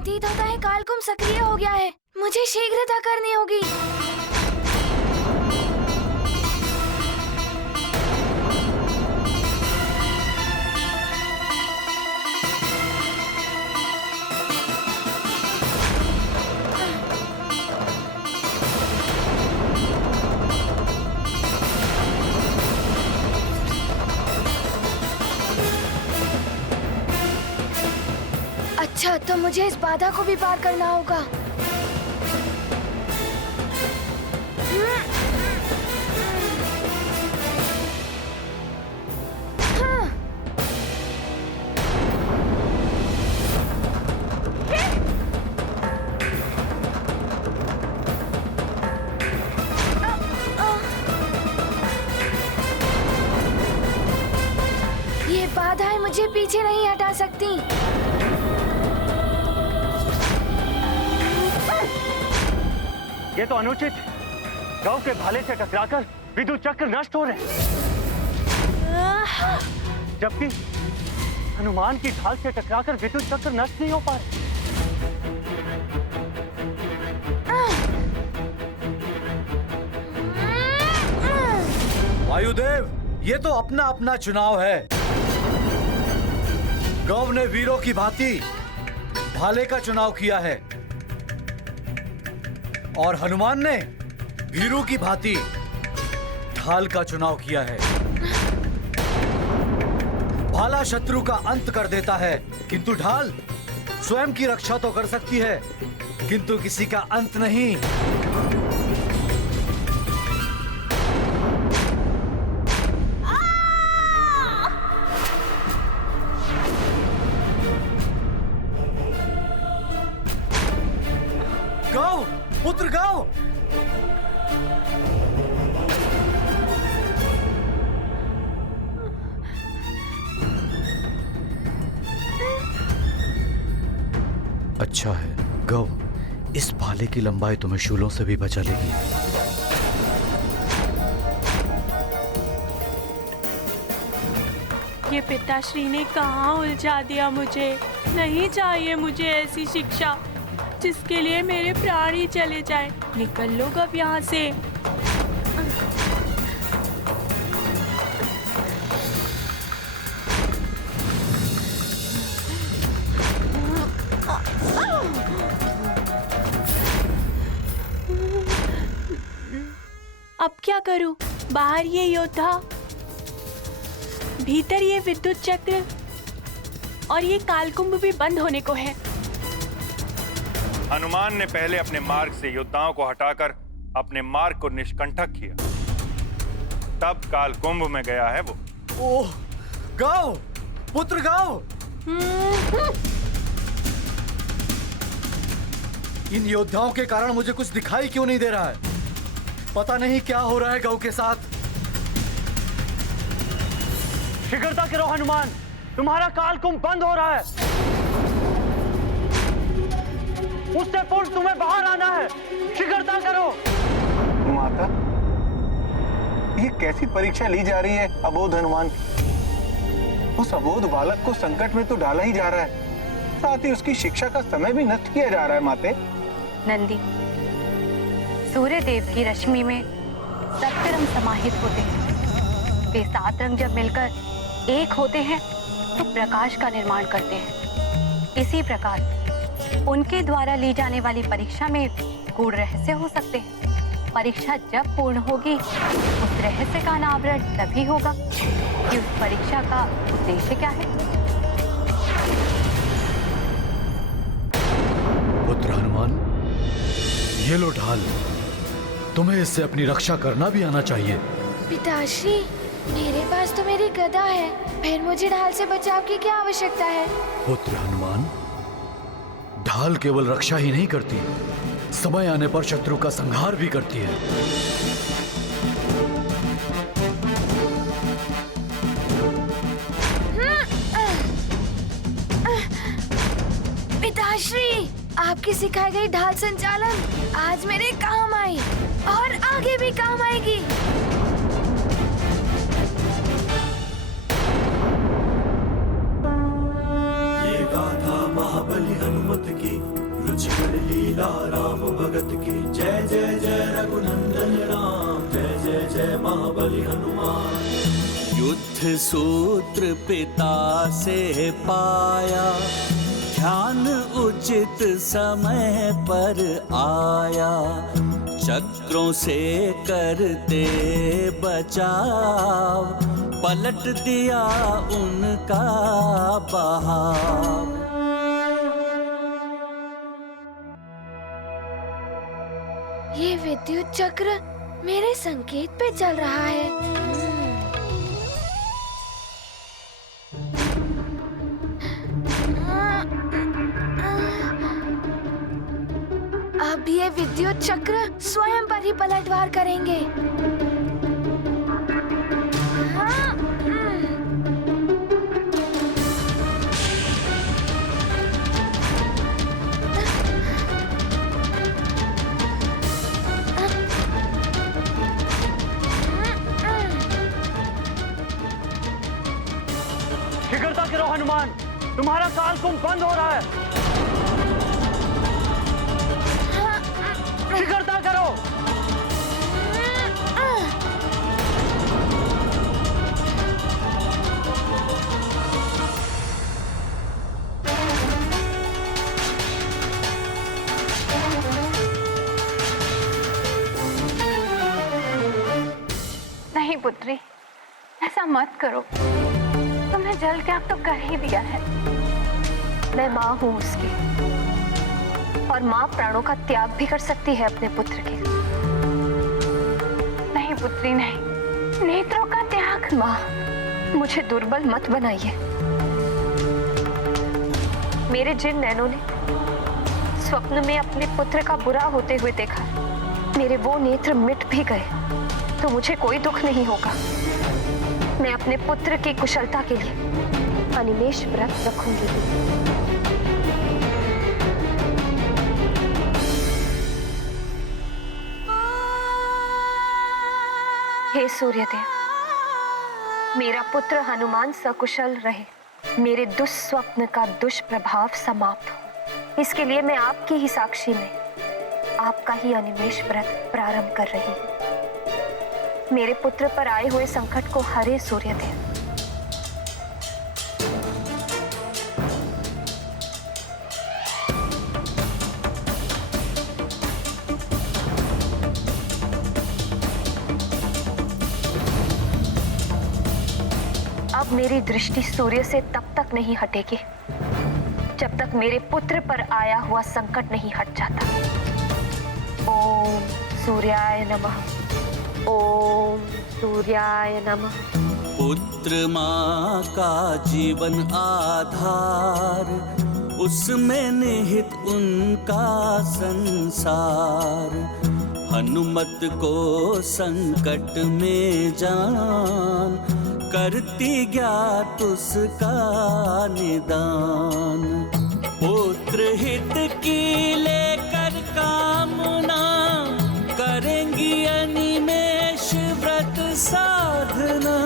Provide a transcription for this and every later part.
प्रतीत होता है कालकुंभ सक्रिय हो गया है। मुझे शीघ्रता करनी होगी। अच्छा, तो मुझे इस बाधा को भी पार करना होगा। ये बाधाएं मुझे पीछे नहीं हटा सकती। ये तो अनुचित। गौ के भाले से टकराकर विद्युत चक्र नष्ट हो रहे हैं, जबकि हनुमान की ढाल से टकराकर विद्युत चक्र नष्ट नहीं हो पा रहे। वायुदेव, ये तो अपना अपना चुनाव है। गौ ने वीरों की भांति भाले का चुनाव किया है और हनुमान ने भीरू की भांति ढाल का चुनाव किया है। भाला शत्रु का अंत कर देता है, किंतु ढाल स्वयं की रक्षा तो कर सकती है, किंतु किसी का अंत नहीं। गौ, पुत्र गौ! अच्छा है गौ, इस भाले की लंबाई तुम्हें शूलों से भी बचा लेगी। ये पिताश्री ने कहाँ उलझा दिया मुझे। नहीं चाहिए मुझे ऐसी शिक्षा जिसके लिए मेरे प्राण ही चले जाएं। निकल लो अब यहाँ से। अब क्या करूं? बाहर ये योद्धा, भीतर ये विद्युत चक्र और ये कालकुंभ भी बंद होने को है। हनुमान ने पहले अपने मार्ग से योद्धाओं को हटाकर अपने मार्ग को निष्कंटक किया, तब कालकुंभ में गया है वो। ओह गौ, पुत्र गौ! इन योद्धाओं के कारण मुझे कुछ दिखाई क्यों नहीं दे रहा है? पता नहीं क्या हो रहा है गौ के साथ। शीघ्रता करो हनुमान, तुम्हारा कालकुंभ बंद हो रहा है। उससे पूर्व तुम्हें बाहर आना है। शीघ्रता करो। माता, ये कैसी परीक्षा ली जा रही है अबोध हनुमान? उस अबोध बालक को संकट में तो डाला ही जा रहा है, साथ ही उसकी शिक्षा का समय भी नष्ट किया जा रहा है। माते नंदी, सूर्य देव की रश्मि में सप्त रंग समाहित होते हैं। वे 7 रंग जब मिलकर एक होते हैं तो प्रकाश का निर्माण करते हैं। इसी प्रकार उनके द्वारा ली जाने वाली परीक्षा में गूढ़ रहस्य हो सकते हैं। परीक्षा जब पूर्ण होगी उस रहस्य का अनावरण तभी होगा कि उस परीक्षा का उद्देश्य क्या है। पुत्र हनुमान, ये लो ढाल, तुम्हें इससे अपनी रक्षा करना भी आना चाहिए। पिताश्री, मेरे पास तो मेरी गदा है, फिर मुझे ढाल से बचाव की क्या आवश्यकता है? पुत्र हनुमान, ढाल केवल रक्षा ही नहीं करती, समय आने पर शत्रु का संहार भी करती है। पिताश्री, आपकी सिखाई गई ढाल संचालन आज मेरे काम आई और आगे भी काम आएगी। ये गाथा महाबली हनुमत की सिया राम भगत की जय जय जय रघुनंदन राम जय जय जय महाबली हनुमान। युद्ध सूत्र पिता से पाया ध्यान उचित समय पर आया। चक्रों से करते बचाव पलट दिया उनका बहाव। ये विद्युत चक्र मेरे संकेत पे चल रहा है। अब ये विद्युत चक्र स्वयं पर ही पलटवार करेंगे। शीघ्रता करो हनुमान, तुम्हारा कालकुंभ बंद हो रहा है। शीघ्रता करो। नहीं पुत्री, ऐसा मत करो। तुमने जल त्याग तो कर ही दिया है। मैं माँ हूँ उसकी, और माँ प्राणों का त्याग भी कर सकती है अपने पुत्र के लिए। नहीं पुत्री नहीं, नेत्रों का त्याग। माँ, मुझे दुर्बल मत बनाइए। मेरे जिन नैनों ने स्वप्न में अपने पुत्र का बुरा होते हुए देखा, मेरे वो नेत्र मिट भी गए तो मुझे कोई दुख नहीं होगा। मैं अपने पुत्र की कुशलता के लिए अनिमेष व्रत रखूंगी। हे सूर्यदेव, मेरा पुत्र हनुमान सकुशल रहे, मेरे दुस्वप्न का दुष्प्रभाव समाप्त हो, इसके लिए मैं आपकी ही साक्षी में आपका ही अनिमेष व्रत प्रारंभ कर रही हूँ। मेरे पुत्र पर आए हुए संकट को हरे सूर्यदेव। अब मेरी दृष्टि सूर्य से तब तक नहीं हटेगी जब तक मेरे पुत्र पर आया हुआ संकट नहीं हट जाता। ओम सूर्याय नमः। ओम सूर्याय नमः। पुत्र माँ का जीवन आधार, उसमें निहित उनका संसार। हनुमत को संकट में जान, करती ज्ञात उसका निदान। पुत्र हित की लेकर कामना, करेंगी अनिमेष व्रत साधना।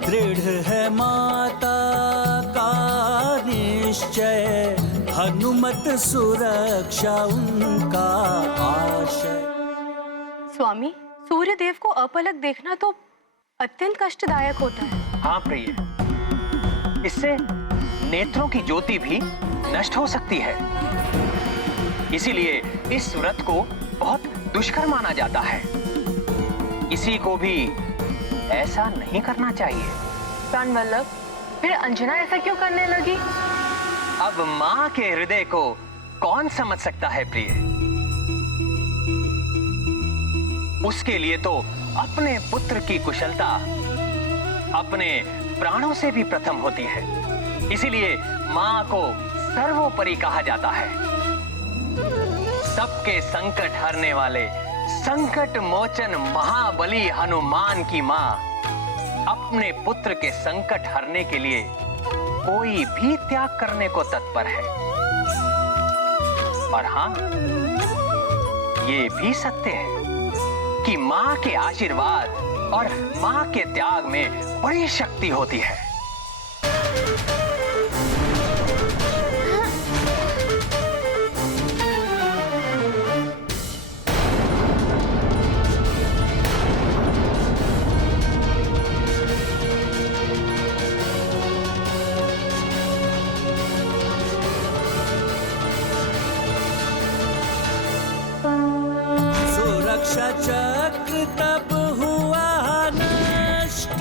दृढ़ है माता का निश्चय, हनुमत सुरक्षा उनका आशय। स्वामी, सूर्यदेव को अपलक देखना तो अत्यंत कष्टदायक होता है। हाँ प्रिय, इससे नेत्रों की ज्योति भी नष्ट हो सकती है। इसीलिए इस व्रत को बहुत दुष्कर माना जाता है। किसी को भी ऐसा नहीं करना चाहिए। प्राणवल्लभ, फिर अंजना ऐसा क्यों करने लगी? अब माँ के हृदय को कौन समझ सकता है प्रिय? उसके लिए तो अपने पुत्र की कुशलता अपने प्राणों से भी प्रथम होती है। इसीलिए माँ को सर्वोपरि कहा जाता है। सबके संकट हरने वाले संकट मोचन महाबली हनुमान की माँ अपने पुत्र के संकट हरने के लिए कोई भी त्याग करने को तत्पर है। और हाँ, ये भी सत्य है कि माँ के आशीर्वाद और माँ के त्याग में बड़ी शक्ति होती है। चक्र तब हुआ नष्ट,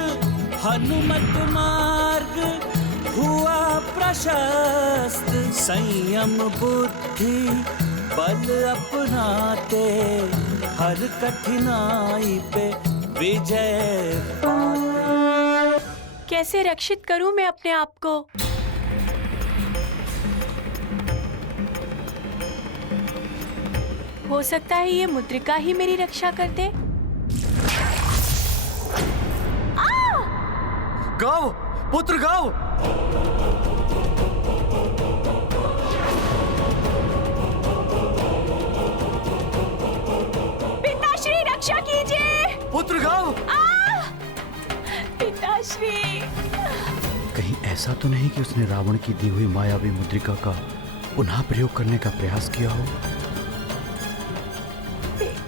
हनुमत मार्ग हुआ प्रशस्त। संयम बुद्धि बल अपनाते, हर कठिनाई पे विजय पाते। कैसे रक्षित करूं मैं अपने आप को? हो सकता है ये मुद्रिका ही मेरी रक्षा कर दे। गाओ पुत्र गाओ। पिताश्री रक्षा कीजिए। पुत्र गाओ। पिताश्री। कहीं ऐसा तो नहीं कि उसने रावण की दी हुई मायावी मुद्रिका का पुनः प्रयोग करने का प्रयास किया हो?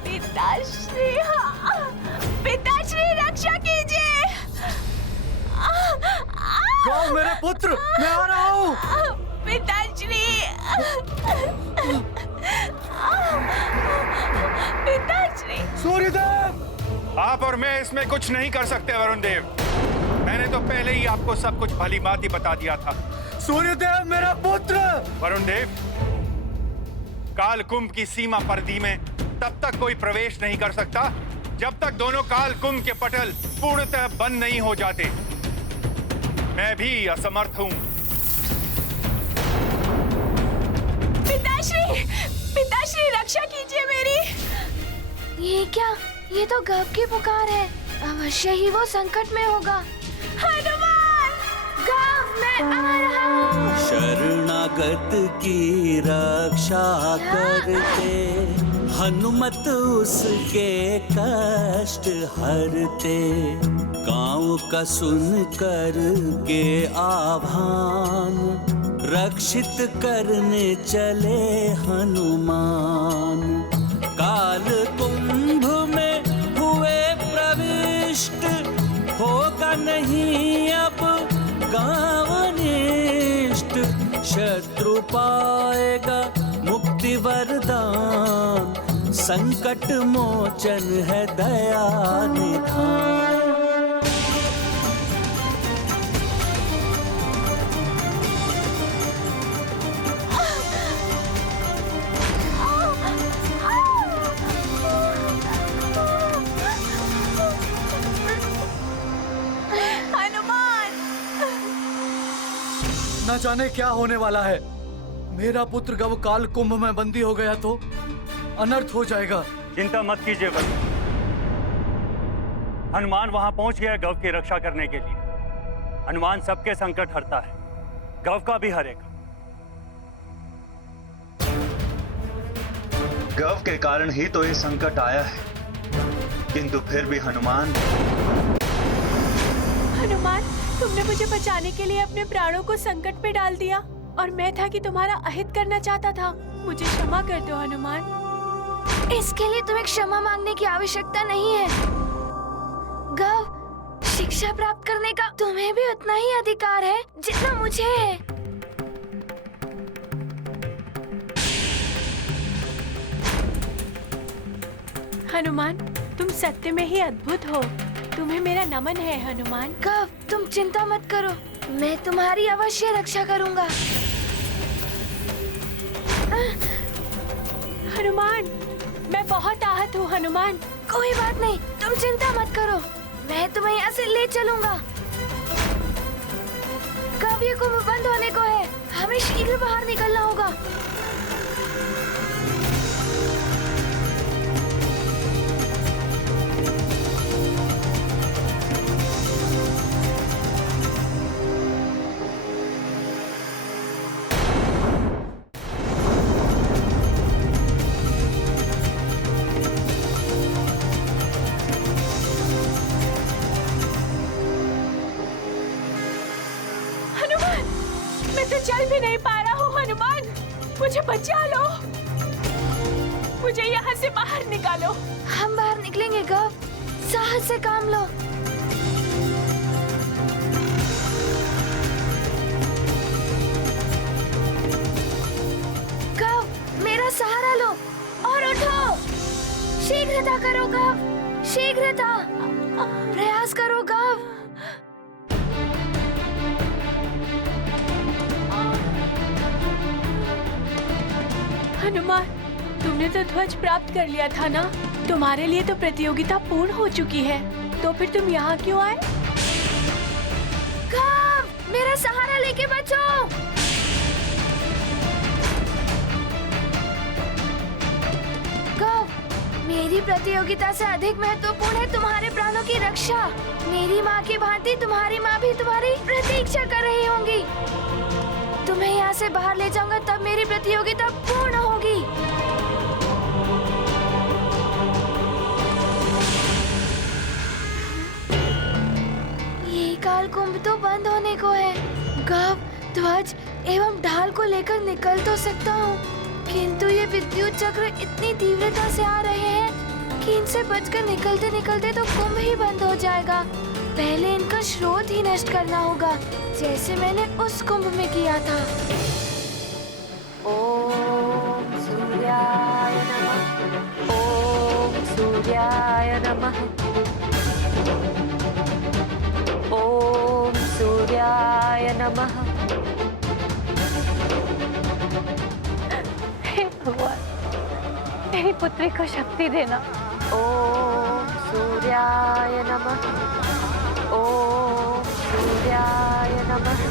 पिताश्री, पिताश्री रक्षा कीजिए। गाओ मेरे पुत्र, मैं आ रहा हूँ। पिताश्री, पिताश्री। सूर्यदेव! आप और मैं इसमें कुछ नहीं कर सकते वरुण देव। मैंने तो पहले ही आपको सब कुछ भली भांति बता दिया था। सूर्यदेव मेरा पुत्र! वरुण देव, काल कुंभ की सीमा परिधि में तब तक कोई प्रवेश नहीं कर सकता जब तक दोनों काल कुंभ के पटल पूर्णतः बंद नहीं हो जाते। मैं भी असमर्थ हूं। पिताश्री, पिताश्री रक्षा कीजिए मेरी। ये क्या? ये तो गव की पुकार है। अवश्य ही वो संकट में होगा। हनुमान! गव, मैं आ रहा हूँ। शरणागत की रक्षा करते, हनुमत उसके कष्ट हरते। गाँव का सुन कर के आभान, रक्षित करने चले हनुमान। काल कुंभ में हुए प्रविष्ट, होगा नहीं अब गाँव निष्ठ। शत्रु पाएगा मुक्ति वरदान, संकट मोचन है दया निधान। न जाने क्या होने वाला है। मेरा पुत्र गव काल कुंभ में बंदी हो गया तो अनर्थ हो जाएगा। चिंता मत कीजिए वरुण। हनुमान वहां पहुंच गया गव की रक्षा करने के लिए। हनुमान सबके संकट हरता है, गव का भी हरेगा। गव के कारण ही तो ये संकट आया है, किंतु फिर भी हनुमान। हनुमान, तुमने मुझे बचाने के लिए अपने प्राणों को संकट में डाल दिया और मैं था कि तुम्हारा अहित करना चाहता था। मुझे क्षमा कर दो हनुमान। इसके लिए तुम्हें क्षमा मांगने की आवश्यकता नहीं है। गव, शिक्षा प्राप्त करने का तुम्हें भी उतना ही अधिकार है जितना मुझे है। हनुमान, तुम सत्य में ही अद्भुत हो। तुम्हें मेरा नमन है हनुमान। गव, तुम चिंता मत करो, मैं तुम्हारी अवश्य रक्षा करूंगा। हनुमान, मैं बहुत आहत हूँ हनुमान। कोई बात नहीं, तुम चिंता मत करो, मैं तुम्हें यहाँ से ले चलूंगा। कब ये कुंभ बंद होने को है, हमें शीघ्र बाहर निकलना होगा। चल भी नहीं पा रहा हूँ हनुमान, मुझे बचा लो, मुझे यहाँ से बाहर निकालो। हम बाहर निकलेंगे गव, साहस से काम लो। गव, मेरा सहारा लो और उठो, शीघ्र। शीघ्रता करो गव, शीघ्रता, प्रयास करो गव। हनुमान, तुमने तो ध्वज प्राप्त कर लिया था ना? तुम्हारे लिए तो प्रतियोगिता पूर्ण हो चुकी है, तो फिर तुम यहाँ क्यों आए? गव, मेरा सहारा लेके बचो। गव, मेरी प्रतियोगिता से अधिक महत्वपूर्ण है तुम्हारे प्राणों की रक्षा। मेरी माँ की भांति तुम्हारी माँ भी तुम्हारी प्रतीक्षा कर रही होंगी। तुम्हें यहाँ से बाहर ले जाऊंगा, तब मेरी प्रतियोगिता पूर्ण होगी। ये काल कुंभ तो बंद होने को है। गव, ध्वज एवं ढाल को लेकर निकल तो सकता हूँ, किंतु ये विद्युत चक्र इतनी तीव्रता से आ रहे हैं कि इनसे बचकर निकलते निकलते तो कुंभ ही बंद हो जाएगा। पहले इनका स्रोत ही नष्ट करना होगा, जैसे मैंने उस कुंभ में किया था। ओम सूर्याय नमः। ओम सूर्याय नमः। ओम सूर्याय नमः। हे भगवान, मेरी पुत्री को शक्ति देना। ओम सूर्याय नमः। ओम सूर्याय नमः।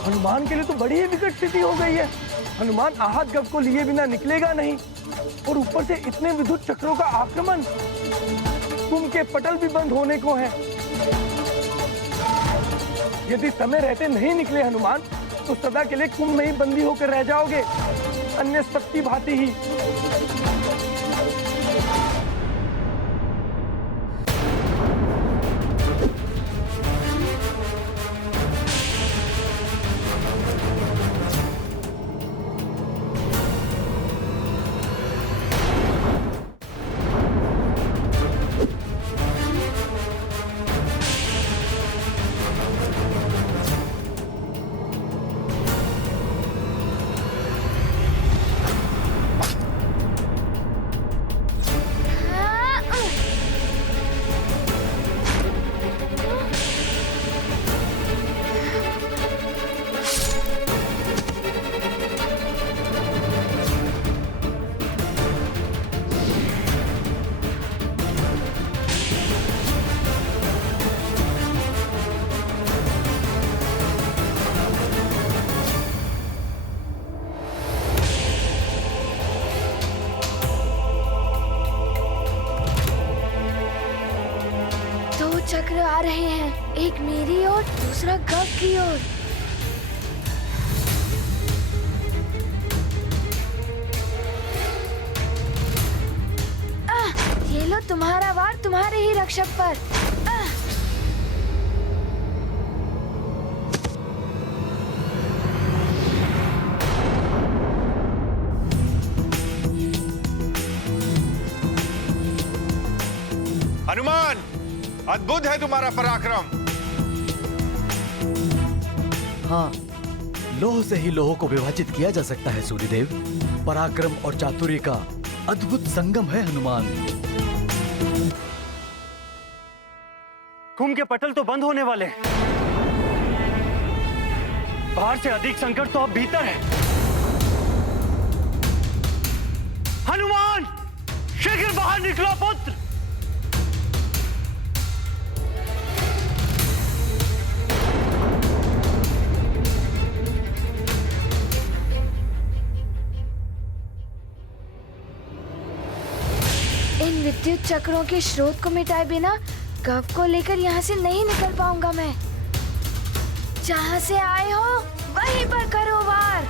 हनुमान के लिए तो बड़ी ही विकट स्थिति हो गई है। हनुमान आहत गव को लिए बिना निकलेगा नहीं, और ऊपर से इतने विद्युत चक्रों का आक्रमण। कुंभ के पटल भी बंद होने को हैं। यदि समय रहते नहीं निकले हनुमान, तो सदा के लिए कुंभ में ही बंदी होकर रह जाओगे, अन्य सबकी भांति ही। चक्र आ रहे हैं, एक मेरी ओर, दूसरा गव की ओर। ये लो तुम्हारा वार तुम्हारे ही रक्षक पर। हनुमान, अद्भुत है तुम्हारा पराक्रम। हाँ, लोह से ही लोह को विभाजित किया जा सकता है सूर्यदेव। पराक्रम और चातुर्य का अद्भुत संगम है हनुमान। कुंभ के पटल तो बंद होने वाले हैं। बाहर से अधिक संकट तो अब भीतर है। हनुमान, शीघ्र बाहर निकलो पुत्र। इन विद्युत चक्रों के स्रोत को मिटाए बिना गव को लेकर यहाँ से नहीं निकल पाऊंगा मैं। जहाँ से आए हो वहीं पर करो वार।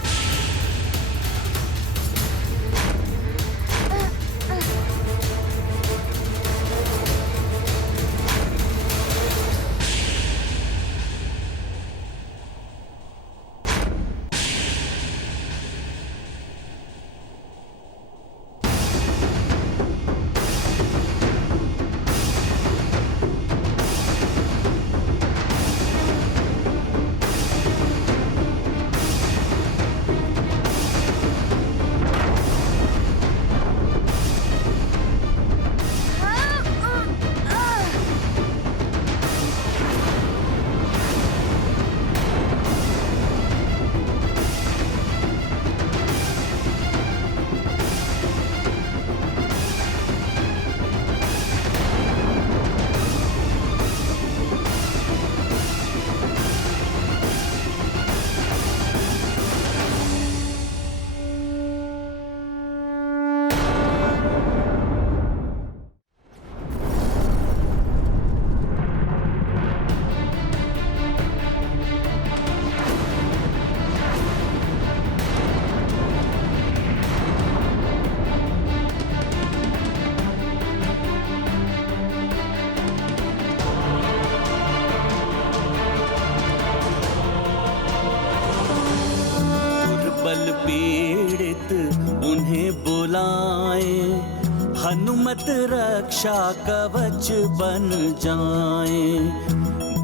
रक्षा कवच बन जाएं,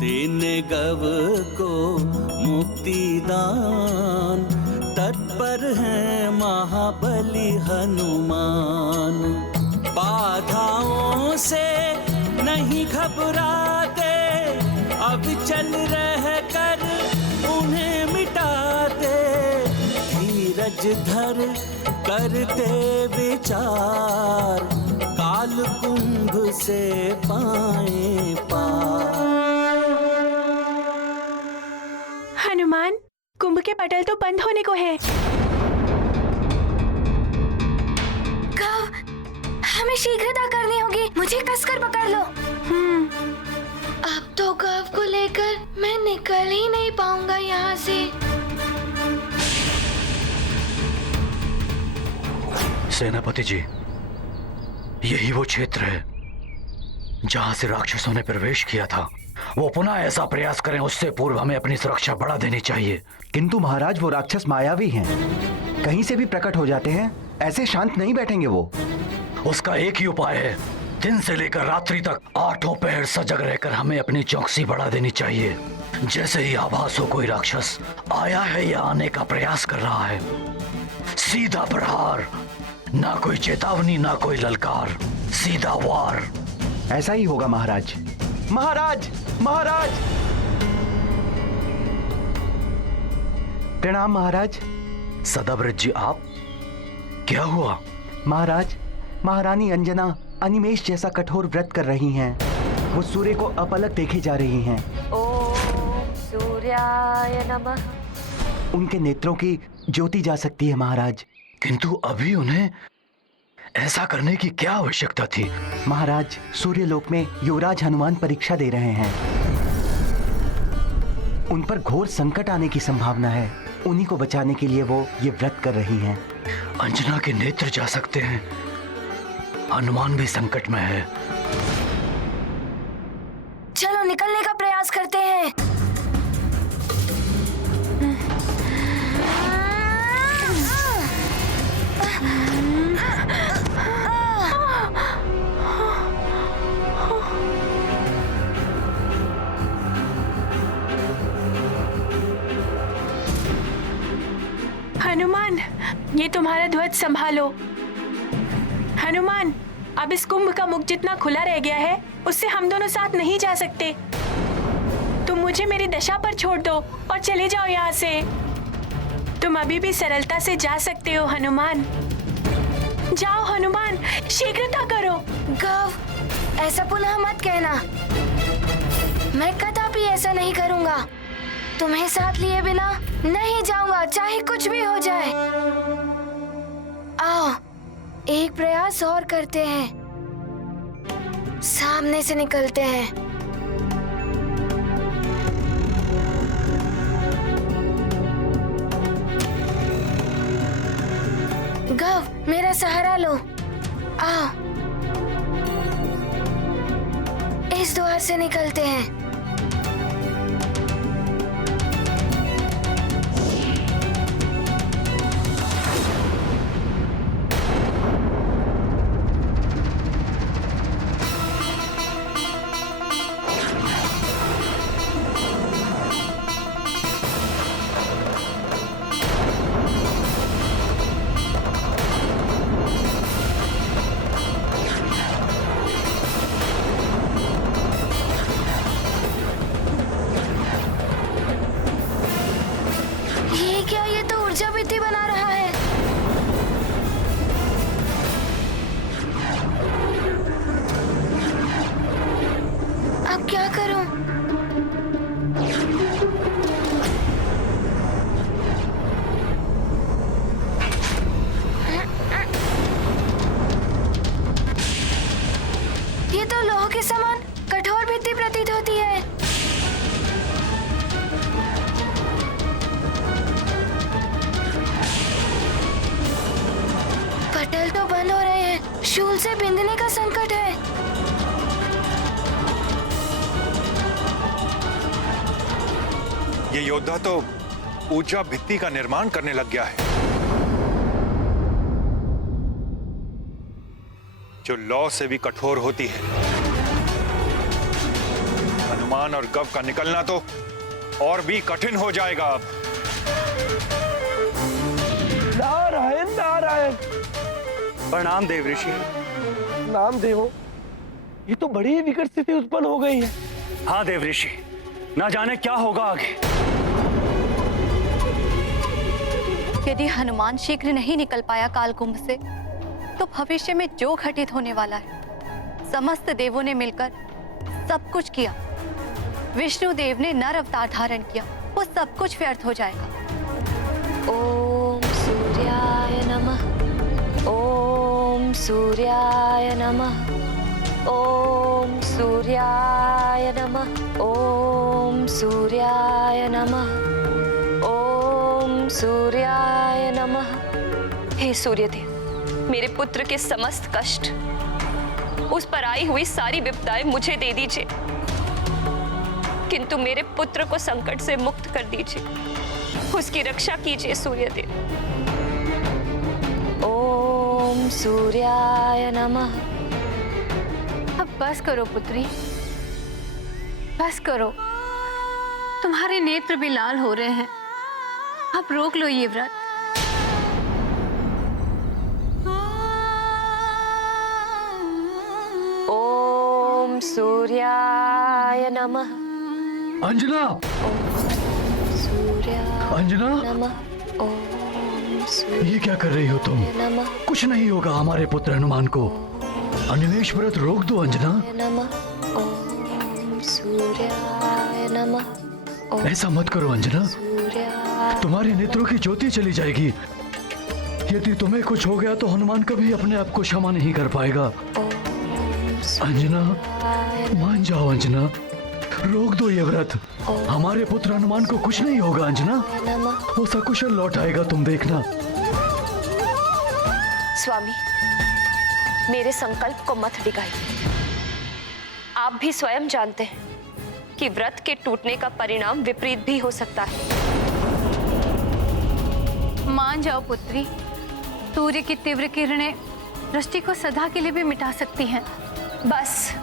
देने गव को मुक्ति दान, तत्पर है महाबली हनुमान। बाधाओं से नहीं घबराते, अविचल रह कर उन्हें मिटाते, धीरज धर करते विचार, काल कुंभ से पाए पार। हनुमान, कुंभ के पटल तो बंद होने को है। गव, हमें शीघ्रता करनी होगी, मुझे कसकर पकड़ लो। अब तो गव को लेकर मैं निकल ही नहीं पाऊंगा यहाँ से। सेनापति जी, यही वो क्षेत्र है जहां से राक्षसों ने प्रवेश किया था। वो पुनः ऐसा प्रयास करें, उससे पूर्व हमें अपनी सुरक्षा बढ़ा देनी चाहिए। किंतु महाराज, वो राक्षस मायावी हैं, कहीं से भी प्रकट हो जाते हैं, ऐसे शांत नहीं बैठेंगे वो। उसका एक ही उपाय है, दिन से लेकर रात्रि तक 8 पहर सजग रहकर हमें अपनी चौकसी बढ़ा देनी चाहिए। जैसे ही आभास हो कोई राक्षस आया है या आने का प्रयास कर रहा है, सीधा प्रहार, ना कोई चेतावनी ना कोई ललकार, सीधा वार। ऐसा ही होगा महाराज। महाराज, महाराज! प्रणाम महाराज। सदाव्रत जी, आप? क्या हुआ? महाराज, महारानी अंजना अनिमेष जैसा कठोर व्रत कर रही हैं। वो सूर्य को अपलक देखे जा रही हैं। ओम सूर्याय नमः। उनके नेत्रों की ज्योति जा सकती है महाराज। किंतु अभी उन्हें ऐसा करने की क्या आवश्यकता थी? महाराज, सूर्यलोक में युवराज हनुमान परीक्षा दे रहे हैं। उन पर घोर संकट आने की संभावना है। उन्हीं को बचाने के लिए वो ये व्रत कर रही हैं। अंजना के नेत्र जा सकते हैं, हनुमान भी संकट में है। चलो निकलने का प्रयास करते हैं। हनुमान, ये तुम्हारा ध्वज संभालो। हनुमान, अब इस कुंभ का मुख जितना खुला रह गया है, उससे हम दोनों साथ नहीं जा सकते। तुम मुझे मेरी दशा पर छोड़ दो और चले जाओ यहाँ से। तुम अभी भी सरलता से जा सकते हो हनुमान। जाओ हनुमान, शीघ्रता करो। गव, ऐसा पुनः मत कहना। मैं कदापि ऐसा नहीं करूंगा। तुम्हें साथ लिए बिना नहीं जाऊंगा, चाहे कुछ भी हो जाए। आओ, एक प्रयास और करते हैं। सामने से निकलते हैं। गव, मेरा सहारा लो। आओ, इस द्वार से निकलते हैं। शूल से बिंदने का संकट है। ये योद्धा तो ऊंचा भित्ति का निर्माण करने लग गया है। जो लौ से भी कठोर होती है। हनुमान और गव का निकलना तो और भी कठिन हो जाएगा अब। नारायण नारायण। प्रणाम देव ऋषि। नाम देवो, ये तो बड़ी ही विकट स्थिति उत्पन्न हो गई है। हाँ देव ऋषि, ना जाने क्या होगा आगे। यदि हनुमान शीघ्र नहीं निकल पाया कालकुंभ से, तो भविष्य में जो घटित होने वाला है, समस्त देवों ने मिलकर सब कुछ किया, विष्णु देव ने नर अवतार धारण किया, वो सब कुछ व्यर्थ हो जाएगा। ओम सूर्याय नमः। ओम सूर्याय नमः। ओम सूर्याय नमः। ओम सूर्याय नमः। ओम सूर्याय नमः। हे सूर्यदेव, मेरे पुत्र के समस्त कष्ट, उस पर आई हुई सारी विपदाएं मुझे दे दीजिए, किंतु मेरे पुत्र को संकट से मुक्त कर दीजिए, उसकी रक्षा कीजिए सूर्यदेव। ओम सूर्याय नमः। अब बस करो पुत्री, बस करो। तुम्हारे नेत्र भी लाल हो रहे हैं, अब रोक लो ये व्रत। ओम सूर्याय नमः। अंजना, सूर्याय अंजना, नमः। ओम ये क्या कर रही हो तुम? नमः। कुछ नहीं होगा हमारे पुत्र हनुमान को। अनिमेष व्रत रोक दो अंजना। नमः। ओम सूर्याय नमः। ऐसा मत करो अंजना, सूर्याय। तुम्हारे नेत्रों की ज्योति चली जाएगी। यदि तुम्हें कुछ हो गया तो हनुमान कभी अपने आप को क्षमा नहीं कर पाएगा। अंजना, मान जाओ अंजना, रोक दो ये व्रत। हमारे पुत्र हनुमान को कुछ नहीं होगा अंजना, वो सकुशल लौट आएगा, तुम देखना। स्वामी, मेरे संकल्प को मत डिगाइए। आप भी स्वयं जानते हैं कि व्रत के टूटने का परिणाम विपरीत भी हो सकता है। मान जाओ पुत्री, सूर्य की तीव्र किरणें दृष्टि को सदा के लिए भी मिटा सकती हैं। बस,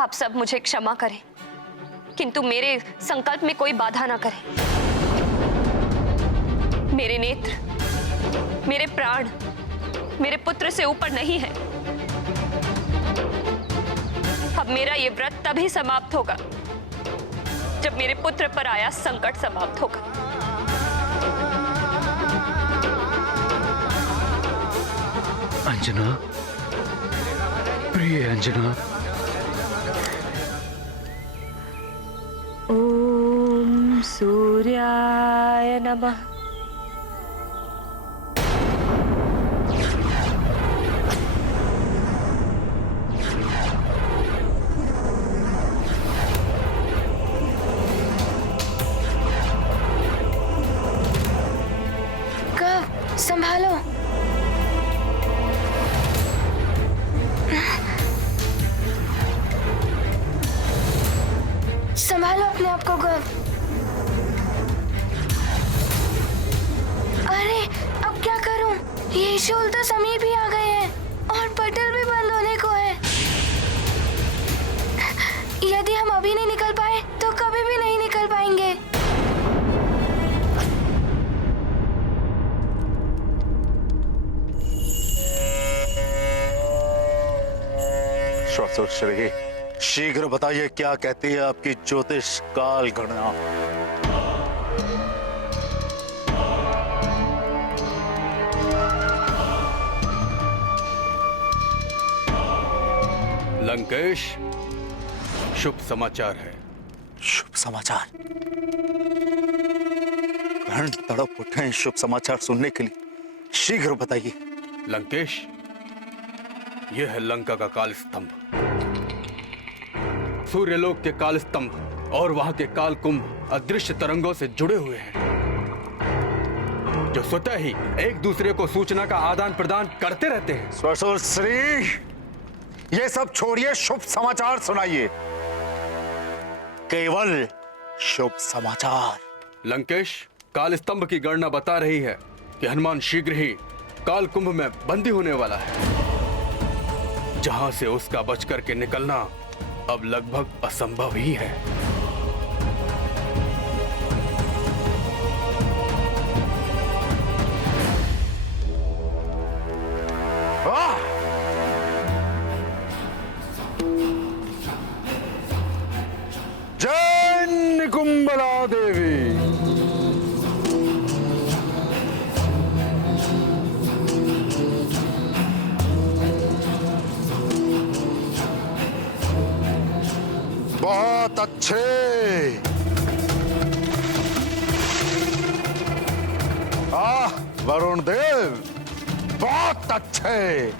आप सब मुझे क्षमा करें, किंतु मेरे संकल्प में कोई बाधा ना करें। मेरे नेत्र, मेरे प्राण, मेरे पुत्र से ऊपर नहीं है। अब मेरा ये व्रत तभी समाप्त होगा जब मेरे पुत्र पर आया संकट समाप्त होगा। अंजना, प्रिय अंजना, ओम सूर्याय नमः। संभालो। संभालो अपने आप को गव। अरे अब क्या करूं? ये शूल तो समीप ही आ गए हैं और पटल भी बंद होने को है। यदि हम अभी नहीं निकल पाए तो कभी भी नहीं निकल पाएंगे। श्री, शीघ्र बताइए क्या कहती है आपकी ज्योतिष काल गणना। लंकेश, शुभ समाचार है। शुभ समाचार? गण तड़प उठे हैं शुभ समाचार सुनने के लिए, शीघ्र बताइए। लंकेश, यह है लंका का काल स्तंभ। सूर्यलोक के काल स्तंभ और वहां के काल कुंभ अदृश्य तरंगों से जुड़े हुए हैं, जो स्वतः ही एक दूसरे को सूचना का आदान प्रदान करते रहते हैं। ससुर श्री, ये सब छोड़िए, शुभ समाचार सुनाइए। केवल शुभ समाचार। लंकेश, काल स्तंभ की गणना बता रही है कि हनुमान शीघ्र ही काल कुंभ में बंदी होने वाला है। जहां से उसका बच करके निकलना अब लगभग असंभव ही है। जय निकुंबला देवी। बहुत अच्छे। वरुण देव, बहुत अच्छे,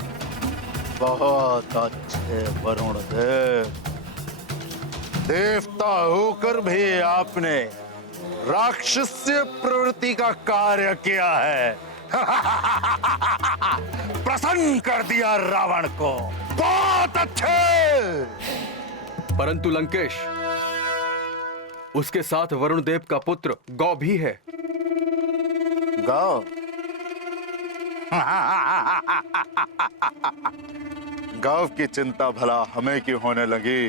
बहुत अच्छे वरुण देव। देवता होकर भी आपने राक्षसीय प्रवृत्ति का कार्य किया है। प्रसन्न कर दिया रावण को। बहुत अच्छे। परंतु लंकेश, उसके साथ वरुण देव का पुत्र गौ भी है। गौ? गौ की चिंता भला हमें क्यों होने लगी?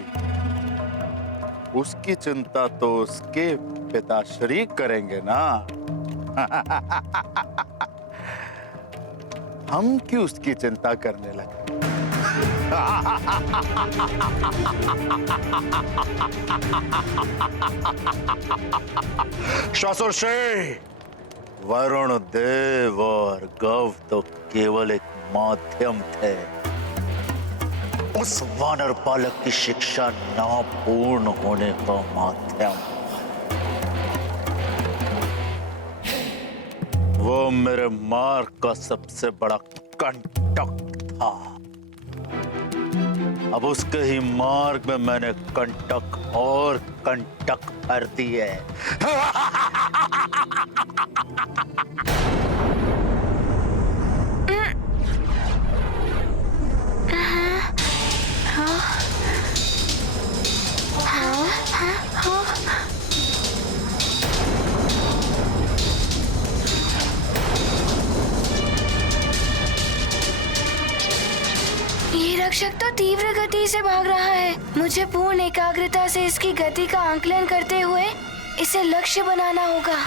उसकी चिंता तो उसके पिताश्री करेंगे ना। हम क्यों उसकी चिंता करने लगे? ससुरश्री, वरुण देव और गौ तो केवल एक माध्यम थे। उस वानर बालक की शिक्षा न पूर्ण होने का माध्यम। वो मेरे मार्ग का सबसे बड़ा कंटक था। अब उसके ही मार्ग में मैंने कंटक और कंटक भर दिए। ये रक्षक तो तीव्र गति से भाग रहा है। मुझे पूर्ण एकाग्रता से इसकी गति का आंकलन करते हुए इसे लक्ष्य बनाना होगा।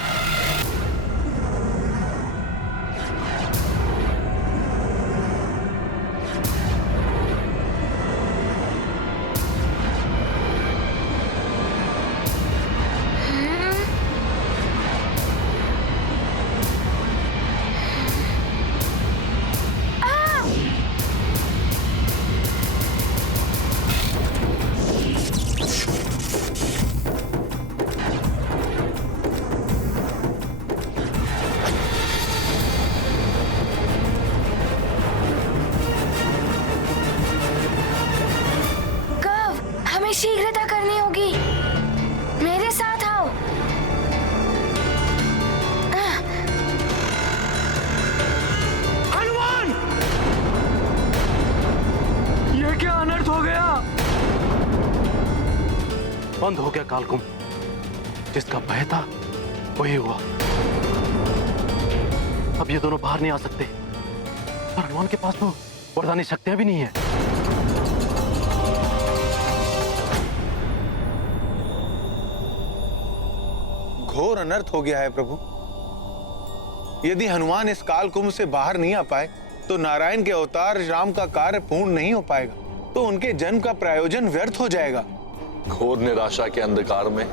शीघ्रता करनी होगी। मेरे साथ आओ। हनुमान! ये क्या अनर्थ हो गया? बंद हो गया कालकुंभ। जिसका भय था वही हुआ। अब ये दोनों बाहर नहीं आ सकते। और हनुमान के पास तो वरदानी शक्तियां भी नहीं है। घोर अनर्थ हो गया है प्रभु। यदि हनुमान इस काल कुंभ से बाहर नहीं आ पाए तो नारायण के अवतार राम का कार्य पूर्ण नहीं हो पाएगा, तो उनके जन्म का प्रायोजन व्यर्थ हो जाएगा। घोर निराशा के अंधकार में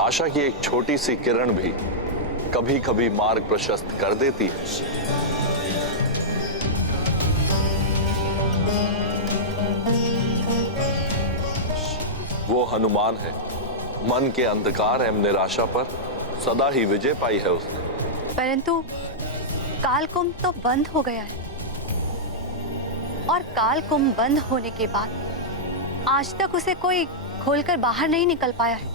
आशा की एक छोटी सी किरण भी कभी कभी मार्ग प्रशस्त कर देती है। वो हनुमान है। मन के अंधकार एवं निराशा पर सदा ही विजय पाई है उसने। परंतु कालकुंभ तो बंद हो गया है, और कालकुंभ बंद होने के बाद आज तक उसे कोई खोलकर बाहर नहीं निकल पाया है।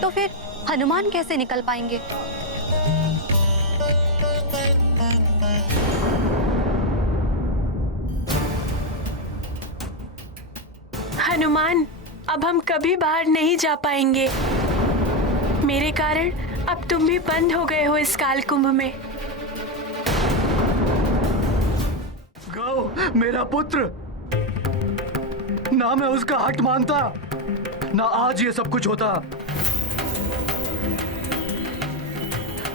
तो फिर हनुमान कैसे निकल पाएंगे? हनुमान, अब हम कभी बाहर नहीं जा पाएंगे। मेरे कारण अब तुम भी बंद हो गए हो इस कालकुंभ में। गौ, गौ मेरा पुत्र, ना मैं उसका हक मानता, ना आज ये सब कुछ होता।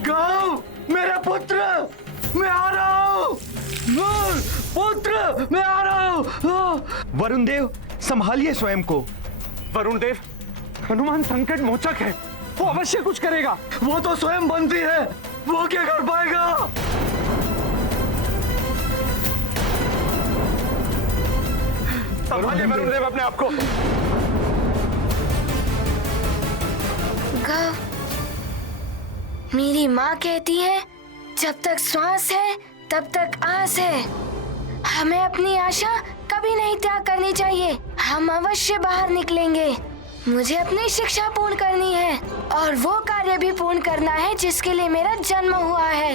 गौ मेरा पुत्र, मैं आ रहा हूँ। पुत्र, मैं आ रहा हूँ। वरुण देव, संभालिए स्वयं को। वरुण देव, हनुमान संकट मोचक है, वो अवश्य कुछ करेगा। वो तो स्वयं बंदी है, वो क्या कर पाएगा? संभालिए वरुण देव अपने आप को। गौ, मेरी माँ कहती है जब तक श्वास है तब तक आस है। हमें अपनी आशा कभी नहीं त्याग करनी चाहिए। हम अवश्य बाहर निकलेंगे। मुझे अपनी शिक्षा पूर्ण करनी है और वो कार्य भी पूर्ण करना है जिसके लिए मेरा जन्म हुआ है।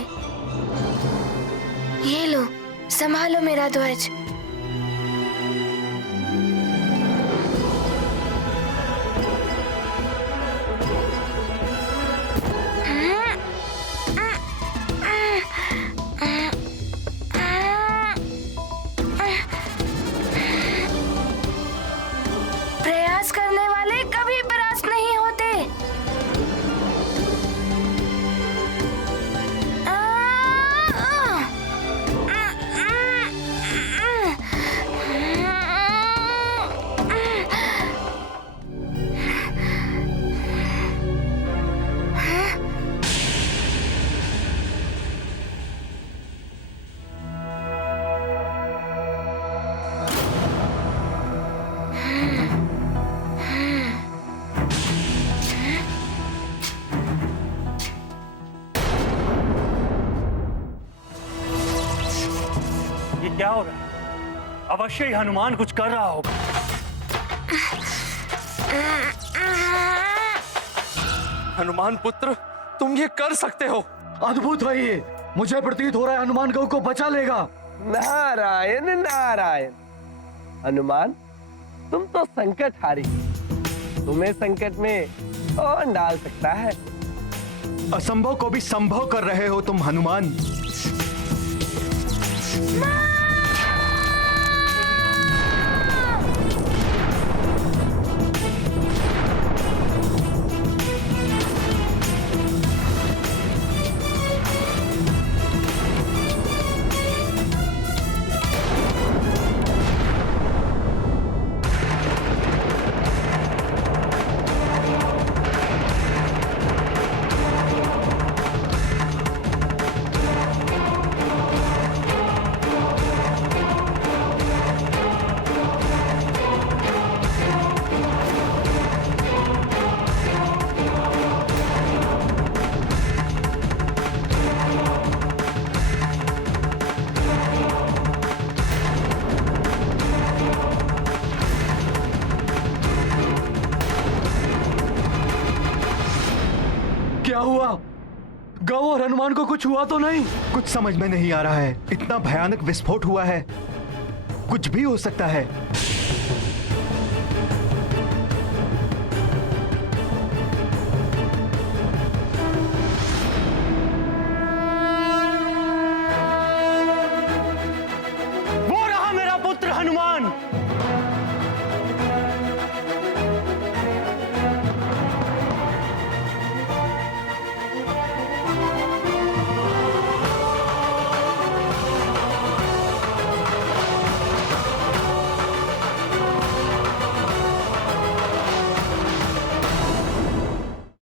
ये लो, संभालो मेरा ध्वज। प्रयास करने वाले कभी परास्त नहीं होते। ये क्या हो रहा है? अवश्य ही हनुमान कुछ कर रहा होगा। हनुमान पुत्र, तुम ये कर सकते हो। अद्भुत है ये। मुझे प्रतीत हो रहा है हनुमान गौ को बचा लेगा। नारायण नारायण। हनुमान, तुम तो संकट हारी, तुम्हें संकट में कौन डाल सकता है? असंभव को भी संभव कर रहे हो तुम हनुमान। क्या हुआ? गौ और हनुमान को कुछ हुआ तो नहीं? कुछ समझ में नहीं आ रहा है। इतना भयानक विस्फोट हुआ है, कुछ भी हो सकता है।